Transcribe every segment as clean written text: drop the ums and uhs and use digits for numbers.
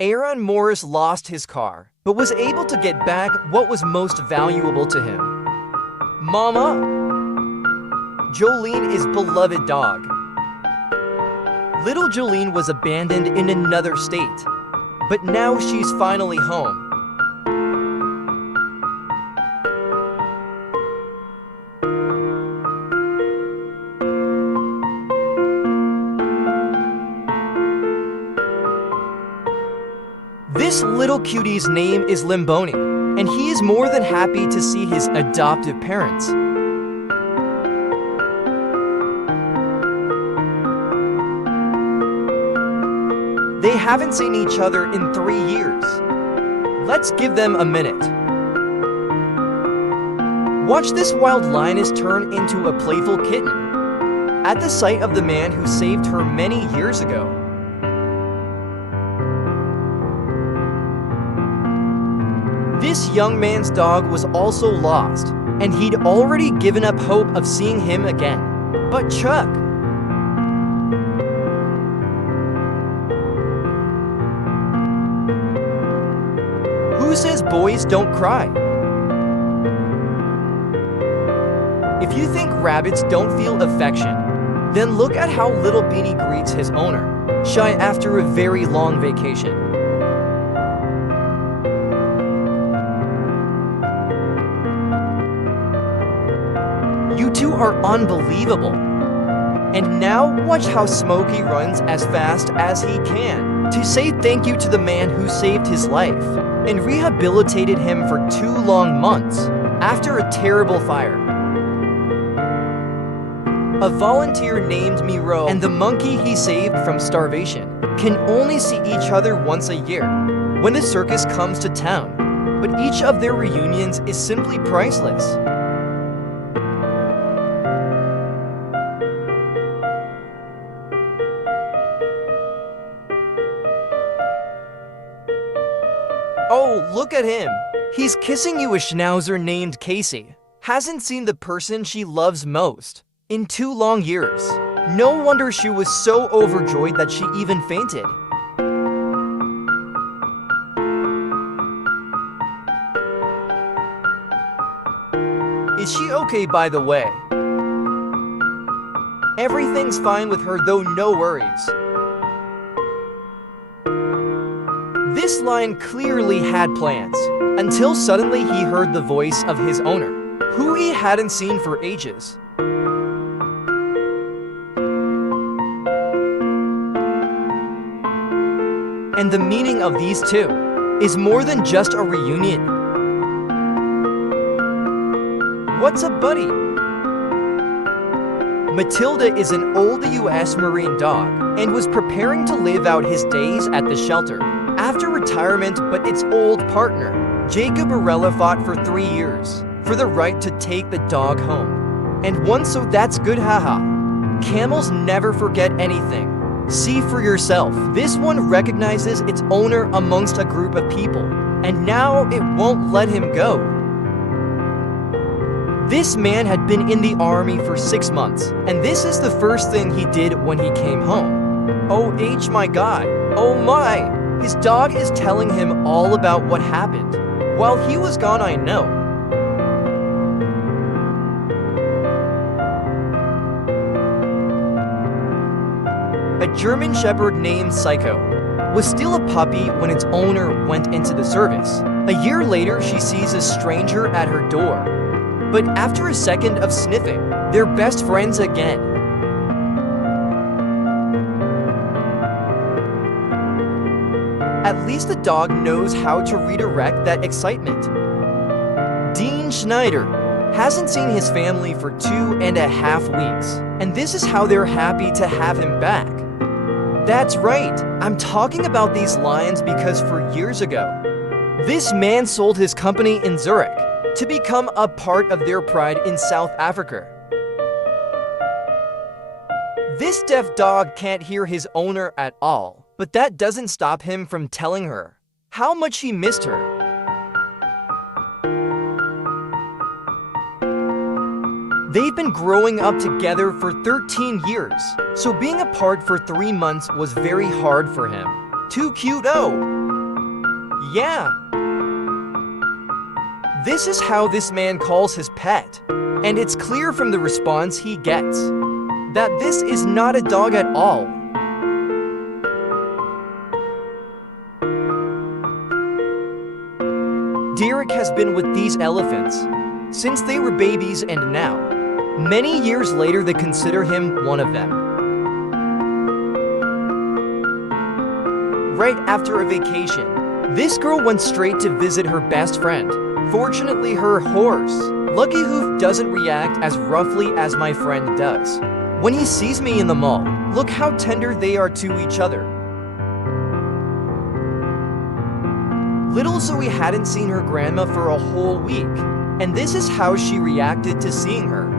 Aaron Morris lost his car, but was able to get back what was most valuable to him. Mama! Jolene is beloved dog. Little Jolene was abandoned in another state, but now she's finally home. This little cutie's name is Limboni, and he is more than happy to see his adoptive parents. They haven't seen each other in 3 years. Let's give them a minute. Watch this wild lioness turn into a playful kitten at the sight of the man who saved her many years ago. This young man's dog was also lost, and he'd already given up hope of seeing him again. But Chuck, who says boys don't cry? If you think rabbits don't feel affection, then look at how little Beanie greets his owner, shy after a very long vacation. You two are unbelievable. And now watch how Smokey runs as fast as he can to say thank you to the man who saved his life and rehabilitated him for 2 long months after a terrible fire. A volunteer named Miro and the monkey he saved from starvation can only see each other once a year when the circus comes to town, but each of their reunions is simply priceless. Oh, look at him! He's kissing you, a schnauzer named Casey. Hasn't seen the person she loves most in 2 long years. No wonder she was so overjoyed that she even fainted. Is she okay, by the way? Everything's fine with her, though, no worries. This lion clearly had plans, until suddenly he heard the voice of his owner, who he hadn't seen for ages. And the meaning of these two is more than just a reunion. What's up, buddy? Matilda is an old US Marine dog and was preparing to live out his days at the shelter after retirement, but its old partner, Jacob Arella, fought for 3 years for the right to take the dog home. And won, so that's good, haha. Camels never forget anything. See for yourself. This one recognizes its owner amongst a group of people, and now it won't let him go. This man had been in the army for 6 months, and this is the first thing he did when he came home. Oh, my guy. Oh my! His dog is telling him all about what happened. While he was gone, I know. A German Shepherd named Psycho was still a puppy when its owner went into the service. A year later, she sees a stranger at her door. But after a second of sniffing, they're best friends again. At least the dog knows how to redirect that excitement. Dean Schneider hasn't seen his family for 2.5 weeks, and this is how they're happy to have him back. That's right, I'm talking about these lions because for years ago, this man sold his company in Zurich to become a part of their pride in South Africa. This deaf dog can't hear his owner at all, but that doesn't stop him from telling her how much he missed her. They've been growing up together for 13 years, so being apart for 3 months was very hard for him. Too cute, oh! Yeah. This is how this man calls his pet. And it's clear from the response he gets that this is not a dog at all. Derek has been with these elephants since they were babies, and now, many years later, they consider him one of them. Right after a vacation, this girl went straight to visit her best friend. Fortunately, her horse, Lucky Hoof, doesn't react as roughly as my friend does. When he sees me in the mall, look how tender they are to each other. Little Zoe hadn't seen her grandma for a whole week, and this is how she reacted to seeing her.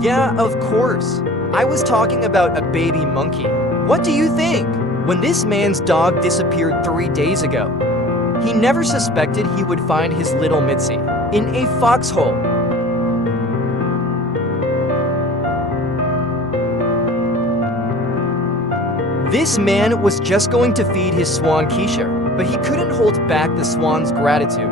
Yeah, of course. I was talking about a baby monkey. What do you think? When this man's dog disappeared 3 days ago, he never suspected he would find his little Mitzi in a foxhole. This man was just going to feed his swan Keisha, but he couldn't hold back the swan's gratitude.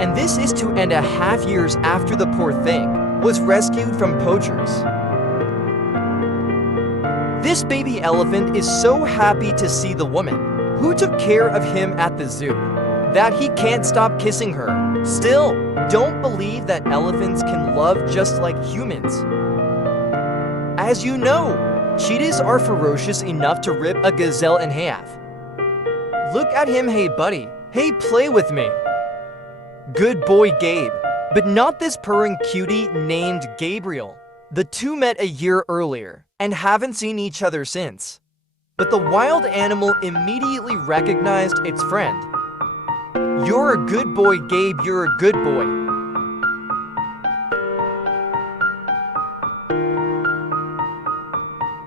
And this is 2.5 years after the poor thing was rescued from poachers. This baby elephant is so happy to see the woman who took care of him at the zoo that he can't stop kissing her. Still, don't believe that elephants can love just like humans. As you know, cheetahs are ferocious enough to rip a gazelle in half. Look at him, hey buddy, hey play with me. Good boy Gabe, but not this purring cutie named Gabriel. The two met a year earlier and haven't seen each other since. But the wild animal immediately recognized its friend. You're a good boy, Gabe, you're a good boy.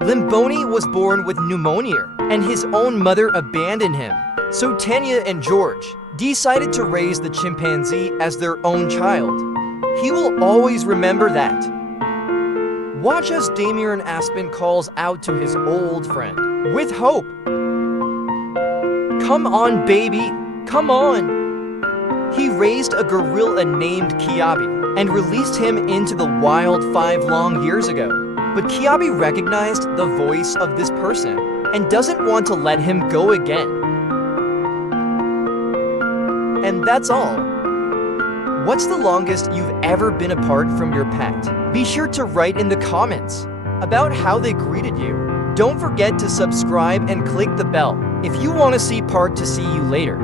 Limboni was born with pneumonia, and his own mother abandoned him. So Tanya and George decided to raise the chimpanzee as their own child. He will always remember that. Watch as Damian Aspen calls out to his old friend with hope. Come on, baby, come on. He raised a gorilla named Kiabi and released him into the wild 5 long years ago. But Kiabi recognized the voice of this person and doesn't want to let him go again. And that's all. What's the longest you've ever been apart from your pet? Be sure to write in the comments about how they greeted you. Don't forget to subscribe and click the bell if you want to see part 2. See you later.